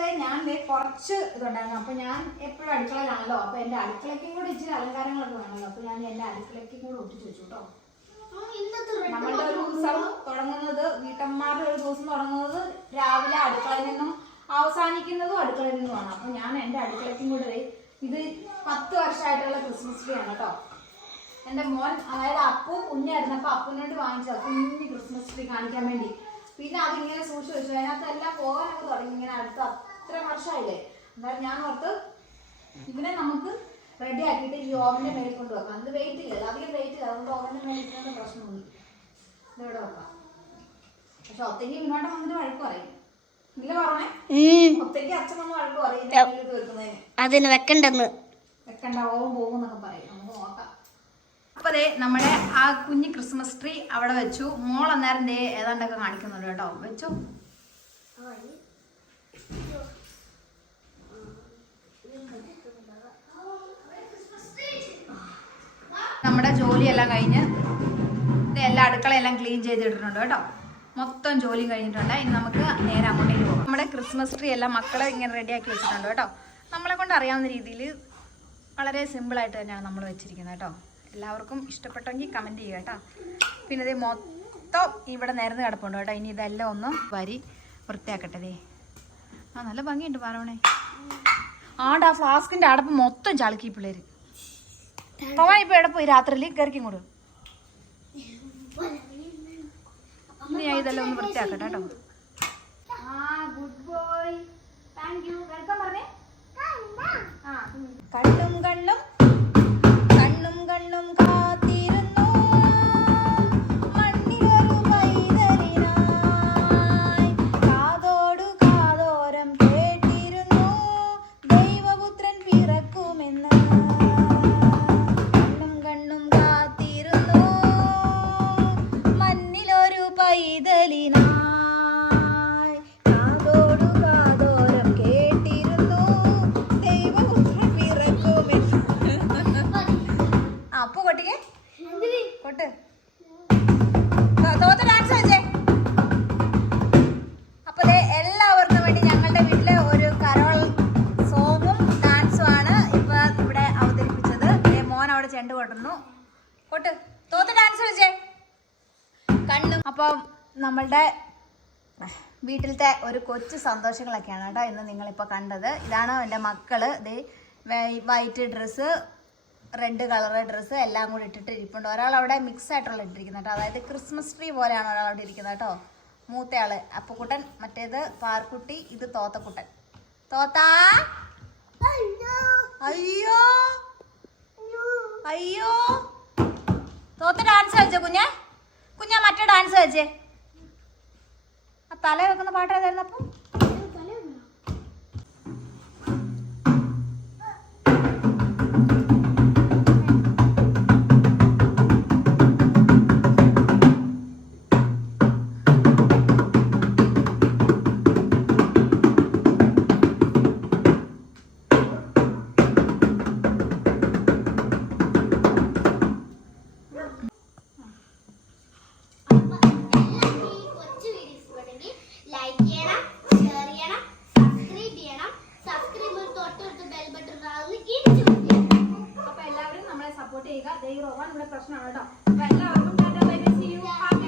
ദേ ഞാൻ കുറച്ച് ഇതുണ്ടായിരുന്നു. അപ്പൊ ഞാൻ എപ്പോഴും അടുക്കളയിലാണല്ലോ. അപ്പൊ എന്റെ അടുക്കളയ്ക്കും കൂടെ ഇച്ചിരി അലങ്കാരങ്ങളൊക്കെ വേണമല്ലോ. അപ്പൊ ഞാൻ എന്റെ അടുക്കളയ്ക്കും കൂടെ ഒട്ടിച്ചു വെച്ചു കേട്ടോ. നമ്മളുടെ ഒരു ദിവസം തുടങ്ങുന്നത് വീട്ടമ്മമാരുടെ ഒരു ദിവസം തുടങ്ങുന്നത് രാവിലെ അടുക്കളയിൽ നിന്നും അവസാനിക്കുന്നതും അടുക്കളയിൽ നിന്നുമാണ്. അപ്പൊ ഞാൻ എന്റെ അടുക്കളയ്ക്കും കൂടെ ഇത് പത്ത് വർഷമായിട്ടുള്ള ക്രിസ്മസ് ട്രീ ആണ് കേട്ടോ. എന്റെ മോൻ അതായത് അപ്പു കുഞ്ഞായിരുന്നപ്പോ അപ്പുനോട് വാങ്ങിച്ചത് കുഞ്ഞ് ക്രിസ്മസ് ട്രീ കാണിക്കാൻ വേണ്ടി. പിന്നെ അതിങ്ങനെ സൂക്ഷിച്ചു വെച്ചു. അതിനകത്ത് എല്ലാം പോകാനൊക്കെ തുടങ്ങി. ഇങ്ങനെ അടുത്ത അത്ര വർഷമായില്ലേ? എന്നാലും ഞാൻ ഓർത്ത് ഇതിനെ നമുക്ക് റെഡി ആക്കിയിട്ട് ഈ ഓവന്റെ മേളിൽ കൊണ്ട് വെക്കാം. അത് വെയിറ്റ് ഇല്ല. അധികം വെയിറ്റ് ഇല്ല. അതുകൊണ്ട് ഓവന്റെ മേളിൽ ഇരിക്കുന്ന പ്രശ്നമൊന്നും ഇതിവിടെ വെക്കാം. പക്ഷെ ഒത്തേക്ക് ഇങ്ങോട്ട് വന്നിട്ട് വഴക്ക് പറയും. ഇല്ല പറഞ്ഞേ. ഒത്തേക്ക് അച്ഛൻ വന്ന് വഴക്ക് പറയും. ഇത് വെക്കുന്നതിന്. അതിന് വെക്കണ്ടെന്ന്. വെക്കണ്ട ഓവൻ പോകും എന്നൊക്കെ പറയും. ദേ നമ്മുടെ ആ കുഞ്ഞ് ക്രിസ്മസ് ട്രീ അവിടെ വെച്ചു. മോൾ അന്നേരം ദേ ഏതാണ്ടൊക്കെ കാണിക്കുന്നുണ്ട് കേട്ടോ. വെച്ചു. നമ്മുടെ ജോലിയെല്ലാം കഴിഞ്ഞ് എല്ലാ അടുക്കളയെല്ലാം ക്ലീൻ ചെയ്തിട്ടിട്ടുണ്ട് കേട്ടോ. മൊത്തം ജോലി കഴിഞ്ഞിട്ടുണ്ട്. ഇനി നമുക്ക് നേരെ അങ്ങോട്ടേക്ക് പോകാം. നമ്മുടെ ക്രിസ്മസ് ട്രീ എല്ലാം മക്കളെ ഇങ്ങനെ റെഡിയാക്കി വെച്ചിട്ടുണ്ട് കേട്ടോ. നമ്മളെ കൊണ്ട് അറിയാവുന്ന രീതിയിൽ വളരെ സിമ്പിളായിട്ട് തന്നെയാണ് നമ്മൾ വെച്ചിരിക്കുന്നത് കേട്ടോ. എല്ലാവർക്കും ഇഷ്ടപ്പെട്ടെങ്കിൽ കമന്റ് ചെയ്യുക കേട്ടോ. പിന്നെ ഇത് മൊത്തം ഇവിടെ നേർന്ന് കിടപ്പുണ്ട് കേട്ടോ. ഇനി ഇതെല്ലാം ഒന്ന് വരി വൃത്തിയാക്കട്ടെ ദേ. ആ നല്ല ഭംഗിയുണ്ട് പറവണേ. ആടാ ഫ്ലാസ്കിന്റെ അടപ്പ് മൊത്തം ചളുക്കി പിള്ളേര്. പവൻ ഇപ്പോൾ എവിടെ പോയി? രാത്രിയിൽ കയറിക്കും കൂടും ഇനി ഇതെല്ലാം ഒന്ന് വൃത്തിയാക്കട്ടെ കേട്ടോ. അപ്പു കൊട്ടിക്കേ. കൊട്ട്. ഡാൻസ് വെച്ചേ അപ്പൊ എല്ലാവർക്കും വേണ്ടി ഞങ്ങളുടെ വീട്ടിലെ ഒരു കരോൾ സോങ്ങും ഡാൻസും ആണ് ഇപ്പൊ ഇവിടെ അവതരിപ്പിച്ചത്. മോൻ അവിടെ ചെണ്ട് കൊട്ടുന്നു. കൊട്ട്. തോത്ത് ഡാൻസ് വെച്ചേ കണ്ണും. അപ്പം നമ്മളുടെ വീട്ടിലത്തെ ഒരു കൊച്ചു സന്തോഷങ്ങളൊക്കെയാണ് കേട്ടോ ഇന്ന് നിങ്ങളിപ്പോൾ കണ്ടത്. ഇതാണ് എന്റെ മക്കൾ. ദേ white dress red colour dress എല്ലാം കൂടി ഇട്ടിട്ട് ഇരിപ്പുണ്ട്. ഒരാൾ അവിടെ മിക്സ് ആയിട്ടുള്ള ഇട്ടിരിക്കുന്നത് കേട്ടോ അതായത് ക്രിസ്മസ് ട്രീ പോലെയാണ് ഒരാൾ അവിടെ ഇരിക്കുന്നത് കേട്ടോ മൂത്തയാൾ അപ്പുക്കുട്ടൻ മറ്റേത് പാർക്കുട്ടി ഇത് തോത്തക്കുട്ടൻ. തോത്താ! അയ്യോ! അയ്യോ! തോത്ത ഡാൻസ് കളിച്ചേ കുഞ്ഞെ? കുഞ്ഞാ മറ്റേ ഡാൻസ് കളിച്ചേ. ആ തല വെക്കുന്ന പാട്ട് ഏതായിരുന്നു അപ്പം? ചെയ്യുക. ദൈവം ഇവിടെ പ്രശ്നമാണ് കേട്ടോ. അപ്പൊ എല്ലാവർക്കും